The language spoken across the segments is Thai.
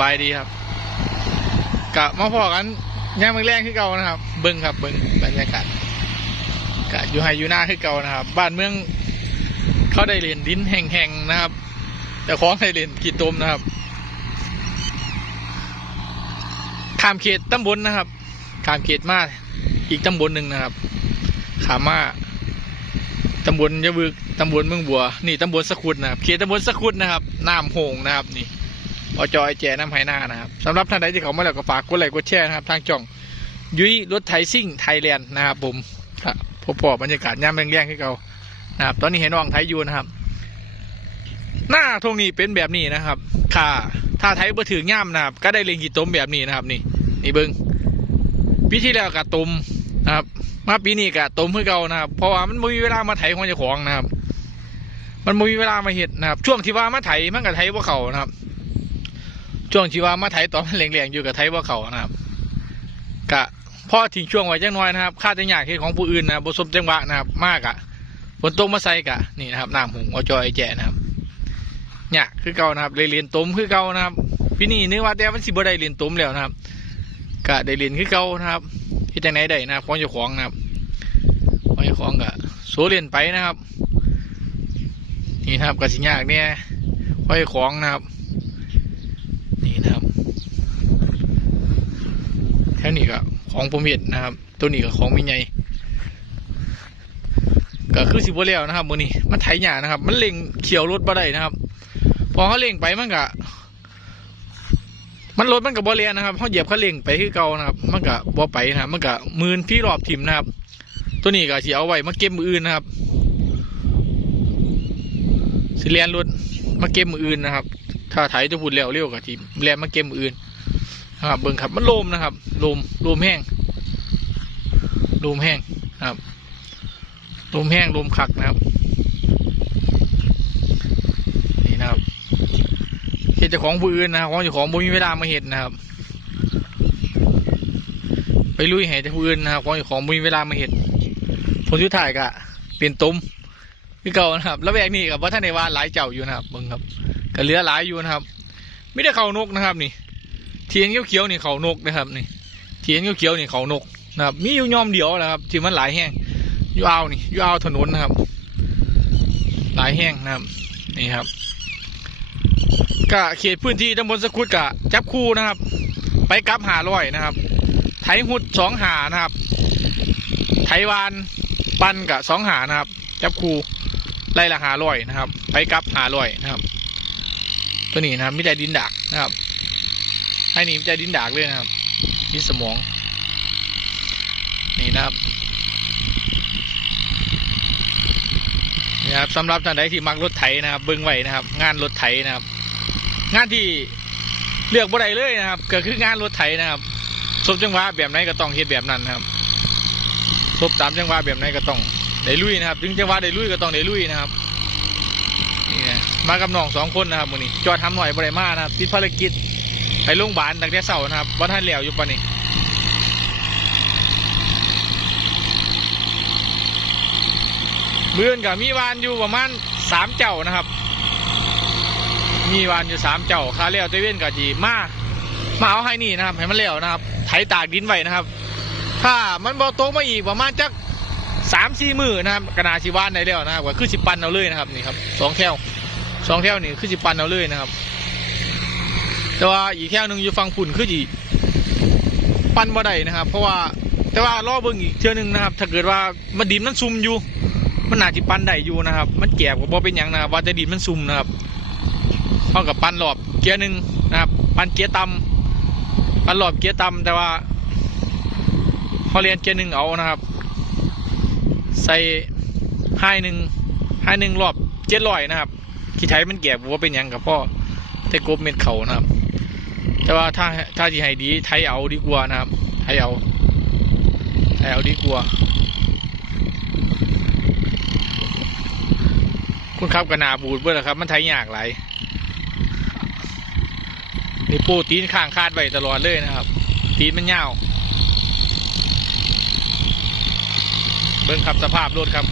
บายดีครับกะมาพอกันย่างมืองแรงคือเก่านะครับ เบิ้งครับเบิ้งบรรยากาศกะอยู่ไฮอยู่หน้าคือเก่านะครับ บ้านเมืองเขาได้เรียนดินแห่งๆนะครับ แต่ของได้เรียนกีตมนะครับขามเขตตำบลนะครับขามเขตมาอีกตำบลหนึ่งนะครับ ขามมาตำบลยะบึกตำบลเมืองบัว นี่ตำบลสะคุดนะครับ เขตตำบลสะคุดนะครับน้ำโหงนะครับนี่ อจอยแจน้ำไหหน้านะครับสำหรับท่านใดที่เขาไมาแล้วก็ฝากกดไลค์กดแชร์นะครับ ทางจ่องยุ้ยรถไถซิ่งไทยแลนด์นะครับผมครับพบพอบรรยากาศย่ามแรงๆที่เขานะครับ ตอนนี้เห็นน้องไทยยูนะครับ หน้าทงนี้เป็นแบบนี้นะครับ ค่ะ ถ้าไทยบ่ถือย่ามนะครับ ก็ได้เลียงกี่ต้มแบบนี้นะครับ นี่นี่เบิ้งปีที่แล้วกะต้มนะครับ มาปีนี้กะต้มเพื่อเก่านะครับ เพราะว่ามันไม่มีเวลามาไถของเจ้าของนะครับ มันไม่มีเวลามาเห็ดนะครับ ช่วงที่ว่ามาไถมันก็ไถว่าเขานะครับ ช่วงชีวามาไถตอนมันแรงๆอยู่กับไถว่าเขานะครับกะพ่อทิ้งช่วงไว้จังน้อยนะครับค่าจะยากเหตุของผู้อื่นนะบบสมจังหวะนะครับ มากอะฝนตกมาใส่กะนี่นะครับน้ำหงเอาจอยแจนะครับเนี่ยคือเก่านะครับเลยเรียนต้มคือเก่านะครับพี่นี่นึกว่าแต่มันสิบ่ได้เรียนต้มแล้วนะครับกะได้เรียนคือเก่านะครับที่จังไหนได้นะครับของเจ้าของนะครับของเจ้าของกะโซเรียนไปนะครับ นี่นะครับกะสิยากเนี่ยของเจ้าของนะครับ นี่นะครับแค่นี้ก็ของผมเห็ดนะครับ ตัวนี้ก็ของมีไงก็คือสิบวแล้วนะครับมือนี้มันไถหยานะครับ มันเล็งเขียวรถบ่ได้นะครับ พอเขาเล็งไปมันก็มันรถมันกับบอเลียนนะครับเขาเหยียบเขาเล็งไปคือเก่านะครับ มันก็บ่ไปนะครับ มันก็มืนพี่รอบทิมนะครับ ตัวนี้ก็สิเอาไว้มาเก็บมืออื่นนะครับสิเลียนรถมาเก็บมืออื่นนะครับ ถ้าไถจะพูดเร็วเร็วกับทีแลนมาเกมอื่นนะครับเบิ่งครับมันลมนะครับลมลมแห้งลมแห้งนะครับลมแห้งลมคักนะครับ นี่นะครับเห็ดจากของผู้อื่นนะครับของจ้าของบ่มีเวลามาเห็ดนะครับ ไปลุยให้เจ้าผู้อื่นนะครับของจ้าของบ่มีเวลามาเห็ดผลสุดท้ายก็เปลี่ยนตุ้มคือเก่านะครับ แล้วแบกนี่กับว่าท่านในว่าหลายเจ้าอยู่นะครับเบิ่งครับ ก็เหลือหลายอยู่นะครับไม่ได้เขานกนะครับ นี่ เทียนเขียวๆนี่เขานกนะครับ นี่ เทียนเขียวๆนี่เขานกนะครับ มีอยู่ยอมเดียวนะครับที่มันหลายแห้งอยู่เอาวนี่อยู่เอาวถนนนะครับ หลายแห้งนะครับ นี่ครับกะเขตพื้นที่ตำบลสะคุดกะจับคู่นะครับ ไปกลับหาร้อยนะครับ ไถหุดสองหานะครับ ไถวานปันกะสองหานะครับ จับคู่ไล่ละหาร้อยนะครับ ไปกลับหาร้อยนะครับ ตัวนี้นะครับมีแต่ดินดากนะครับให้นี่มีแต่ดินดากเลยนะครับดินสมอง นี่นะครับนี่ครับสำหรับท่านใดที่มักรถไถนะครับเบิ้งไว้นะครับ งานรถไถนะครับ งานที่เลือกบ่ได้เลยนะครับก็คืองานรถไถนะครับสบจังหวะแบบไหนก็ต้องเฮ็ดแบบนั้นนะครับสบตามจังหวะแบบไหนก็ต้องได้ลุยนะครับ ถึงจังหวะได้ลุยก็ต้องได้ลุยนะครับ มากับน้องสองคนนะครับวันนี้จอดทำหน่อยบริมานะครับติดภารกิจไปโรงพยาบาลตั้งแต่เช้านะครับว่าท่านเหลียวอยู่ปะนี่เมื่อนกับมีวานอยู่ประมาณสามเจ้านะครับ มีวานอยู่สามเจ้าคาเลี้ยวเตเว่นกับจีมามาเอาให้นี่นะครับให้มันเลี้ยวนะครับ ไถตากดินไว้นะครับ ถ้ามันบอโตกมาอีกประมาณจักสามสี่มือนะครับกระนาชิวานได้แล้วนะครับก็คือสิปันเอาเลยนะครับนี่ครับสองแถว สองแถวนี่คือสิปันเอาเลยนะครับ แต่ว่าอีกแถวหนึ่งอยู่ฟังฝุ่นคือจีปันบ่ได้นะครับ เพราะว่าแต่ว่ารอเบิ่งอีกเทื่อหนึงนะครับ ถ้าเกิดว่ามันดินมันซุ่มอยู่ มันน่าจะปันได้อยู่นะครับ มันแก่ก็บ่เป็นหยังนะครับว่าจะดินมันซุ่มนะครับเท่ากับปันรอบเกียร์หนึ่งนะครับปันเกียร์ต่ำปันรอบเกียร์ต่ำแต่ว่าเขาเรียนเกียร์หนึ่งเอานะครับ ใส่ให้หนึ่งให้หนึ่งรอบเจ็ดร้อยนะครับ ขี้ไทยมันแก่ผมว่าเป็นยังกับพ่อแต่กบเม็ดเขานะครับ แต่ว่าถ้าถ้าที่ให้ดีไทยเอาดีกว่านะครับไทยเอาไทยเอาดีกว่าคุณครับกระนาบูดเบื่อแล้วครับ มันไทยยากหลายนี่ปูตีนข้างคาดไว้ตลอดเลยนะครับ ตีนมันยาวเบิ่งครับสภาพรถครับ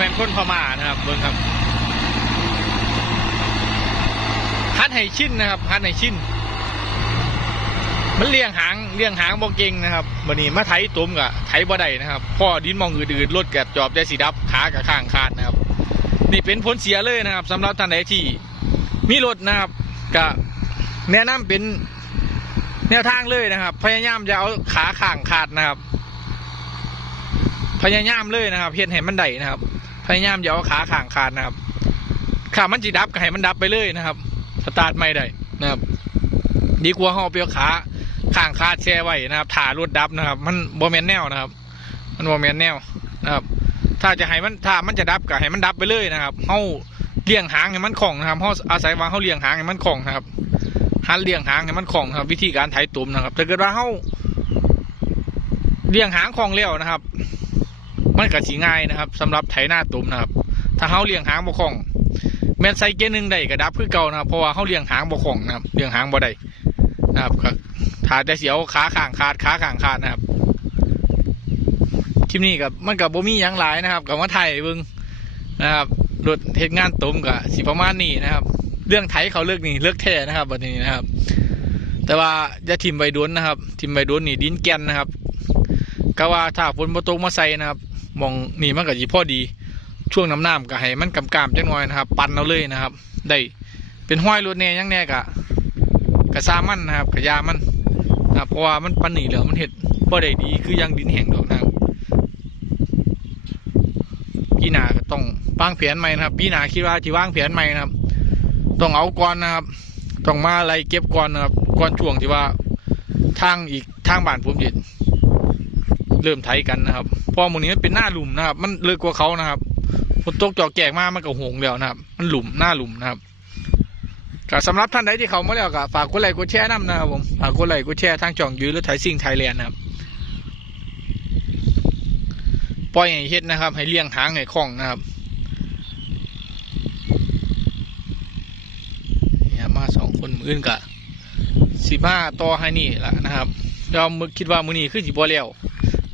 มนคนพม่านะครับ เบิ้งครับฮัดให้ชินนะครับฮัดให้ชินมันเลี้ยงหางเลี้ยงหางบ่เก่งนะครับวันนี้มาไถตุ้มกับไถบ่ได้นะครับพ่อดินมองอืดๆรถกับจอบได้สีดับขากับข้างขาดนะครับ นี่เป็นผลเสียเลยนะครับสำหรับท่านใดที่มีรถนะครับก็แนะนำเป็นแนวทางเลยนะครับ พยายามจะเอาขาข้างขาดนะครับ พยายามเลยนะครับเพียนให้มันได้นะครับ พยายามอย่าเอาขาข้างขาดนะครับขามันจีดับก็ให้มันดับไปเลยนะครับสตาร์ทไม่ได้นะครับดีกว่าห่อาไปเอาขาข้างขาดแช่ไว้นะครับถ่ารถดับนะครับ มันโบแมนแนวนะครับ มันโบแมนแนวนะครับ ถ้าจะให้มันถ้ามันจะดับก็ให้มันดับไปเลยนะครับเฮาเลี้ยงหางให้มันคล่องนะครับเฮาอาศัยว่าเฮาเลี้ยงหางให้มันคล่องนะครับหันเลี้ยงหางให้มันคล่องนะครับ วิธีการไถตุ่มนะครับถ้าเกิดว่าเฮาเลี้ยงหางคล่องแล้วนะครับ มันก็สีง่ายนะครับสำหรับไถหน้าตุ่มนะครับ ถ้าเฮาเลี้ยงหางบ่คล่อง แม่นใส่เกียร์หนึ่งได้ก็ดับคือเก่านะครับเพราะว่าเฮาเลี้ยงหางบ่คล่องนะครับเลี้ยงหางบ่ได้นะครับก็ถ้าแต่เสียวขาข้างขาดขาข้างขาดนะครับคลิปนี้กับมันกับบ่มีหยังหลายนะครับกับมาไทยเบิ่งนะครับรถเหตุงานตุ่มกับสิประมาณนี้นะครับ เรื่องไทยเขาเลือกนี่เลือกแท้นะครับวันนี้นะครับ แต่ว่าจะทิมใบดวนนะครับทิมใบดวนนี่ดินแกนนะครับก็ว่าถ้าฝนบ่ตกมาใส่นะครับ มองนี่มันก็สิพอดี ช่วงน้ำน้ำก็ให้มันกำกามจังหน่อยนะครับ ปั่นเอาเลยนะครับ ได้เป็นห้อยรถแน่ยังแน่กะกะซามันนะครับกะยามันนะเพราะว่ามันปันหนีแล้วมันเห็ดบ่ได้ดีคือยังดินแห้งดอกนะครับพี่นาก็ต้องวางแผนใหม่นะครับพี่นาคิดว่าที่วางแผนใหม่นะครับ ต้องเอาก่อนนะครับต้องมาอะไรเก็บก่อนนะครับก่อนช่วงที่ว่าทางอีกทางบ้านผมเห็น เริ่มไถกันนะครับเพอหมูนี้มันเป็นหน้าหลุมนะครับ มันเลิกกว่าเขานะครับฝนตกจอกแจกมากมันก็หงแล้วนะครับ มันหลุมหน้าหลุมนะครับก็สำหรับท่านใดที่เขามาแล้วก็ฝากกดไลค์กดแชร์นำนะครับผมฝากกดไลค์กดแชร์ทางจ่องยืนหรือไทยซิ่งไทยแลนด์นะครับปล่อยให้เฮ็ดนะครับ ให้เลี้ยงหางให้คล่องนะครับเนี่ยมาสองคนมืออื่นกะสิบห้าต่อให้นี่แหละนะครับเราคิดว่ามือนี้คือสิบ่เลี้ยว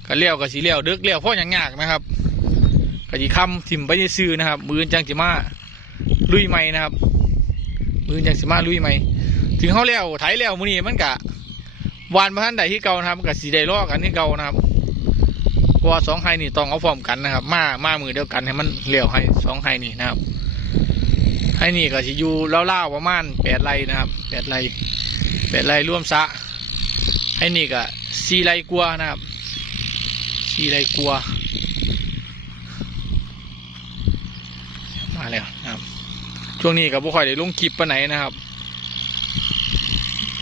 ก็เลี้ยวก็สิเลี้ยวเดึกเลี้ยวพราะอย่างยากนะครับก็สิคำถิ่มไปในซื้อนะครับ มืออื่นจังสิมาลุยใหม่นะครับ มืออื่นจังสิมาลุยใหม่ถึงเขาเลี้ยวไถเลี้ยวมือนี้มันกะวานมาท่านใดที่เก่านะครับกับสีได้ลอกกันที่เก่านะครับว่าสองไฮนี่ต้องเอาพร้อมกันนะครับ มามามือเดียวกันให้มันเลี้ยวให้สองไฮนี่นะครับไฮนี่ก็สิอยู่เล่าๆประมาณแปดไร่นะครับแปดไร่แปดไร่ร่วมสะไฮนี่ก็สี่ไร่กลัวนะครับ สี่ไรกลัว มาแล้วนะครับ ช่วงนี้ก็บ่ค่อยได้ลงคลิปปานไหนนะครับ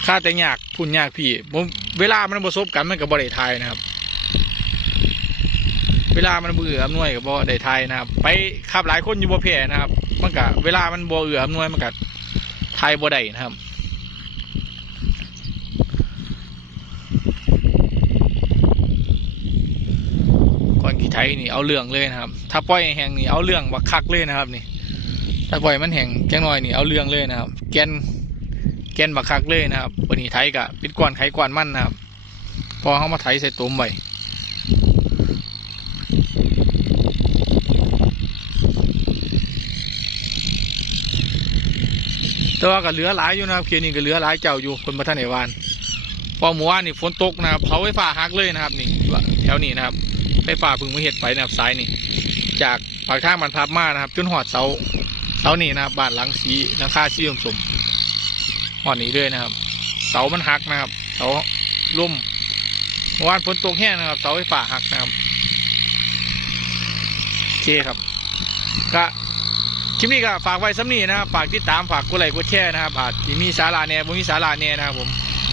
ค่าแต่ยากพุ่นยากพี่ผมเวลามันประสบกันมันก็บ่ได้ทยนะครับ เวลามันบ่เอืออำนวยกับบ่ได้ไทยนะครับ ไปขับหลายคนอยู่บ่แพ้นะครับ มันก็เวลามันบ่เอืออำนวยมันก็ไทยบ่ได้นะครับ ก่อนขี่ ไทยนี่เอาเรื่องเลยนะครับ ถ้าปล่อยให้แห้งนี่เอาเรื่องบักคักเลยนะครับ นี่ถ้าปล่อยมันแห้งแจ้งน้อยนี่เอาเรื่องเลยนะครับ แกนแกนบักคักเลยนะครับวันนี้ไทยก็ปิดก่อนไขก่อนมันนะครับ พอเขามาไทยใส่ตุ่มไว้แต่ว่าก็เหลือหลายอยู่นะครับเขียนี่ก็เหลือหลายเจ้าอยู่คนมาท่านเอวานพอหมู่ว่านนี่ฝนตกนะครับเสาไฟฟ้าหักเลยนะครับ นี่แถวนี้นะครับ ไฟฟ้าพึ่งมาเห็ดไปนะครับซ้ายนี่ จากปากทางบรรทับมานะครับจนหอดเสาเสานี่นะครับบานหลังสีหลังคาสีสมหอดนี้ด้วยนะครับ เสามันหักนะครับ เสาล่มเมื่อวานฝนตกแห้งนะครับ เสาไฟฟ้าหักนะครับโอเคครับ ก็คลิปนี้ก็ฝากไว้ซ้ำนี้นะครับฝากติดตามฝากกดไลค์กดแชร์นะครับอาจจะมีสาระเนี่ยบ่มีสาระเนี่ยนะครับผม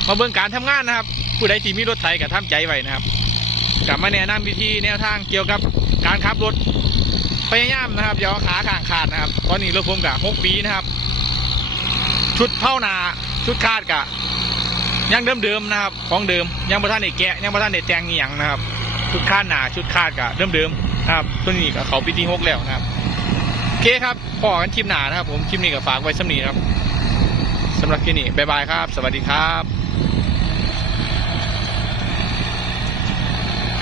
มาเบิ่งการทำงานนะครับ ผู้ใดที่มีรถไถก็ทำใจไว้นะครับ กลับมาแนะนำวิธีแนวทางเกี่ยวกับการขับรถพยายามนะครับอย่าเอขาข้างขาดนะครับ ตอนนี้รถผมกับหกปีนะครับ ชุดเท่านาชุดคาดกะยังเดิมๆนะครับ ของเดิมยังประท่านเด็กแกะยังประท่านเด็กแจงอหย่างนะครับ ชุดคาดหนาชุดคาดกะเดิมๆนะครับตัวนี้กับเขาปีที่หกแล้วนะครับโอเคครับพอกันคลิปหนานะครับ ผมคลิปนี้ก็ฝากไว้สำนีครับสำหรับคลิปนี้บ๊ายบายครับ สวัสดีครับ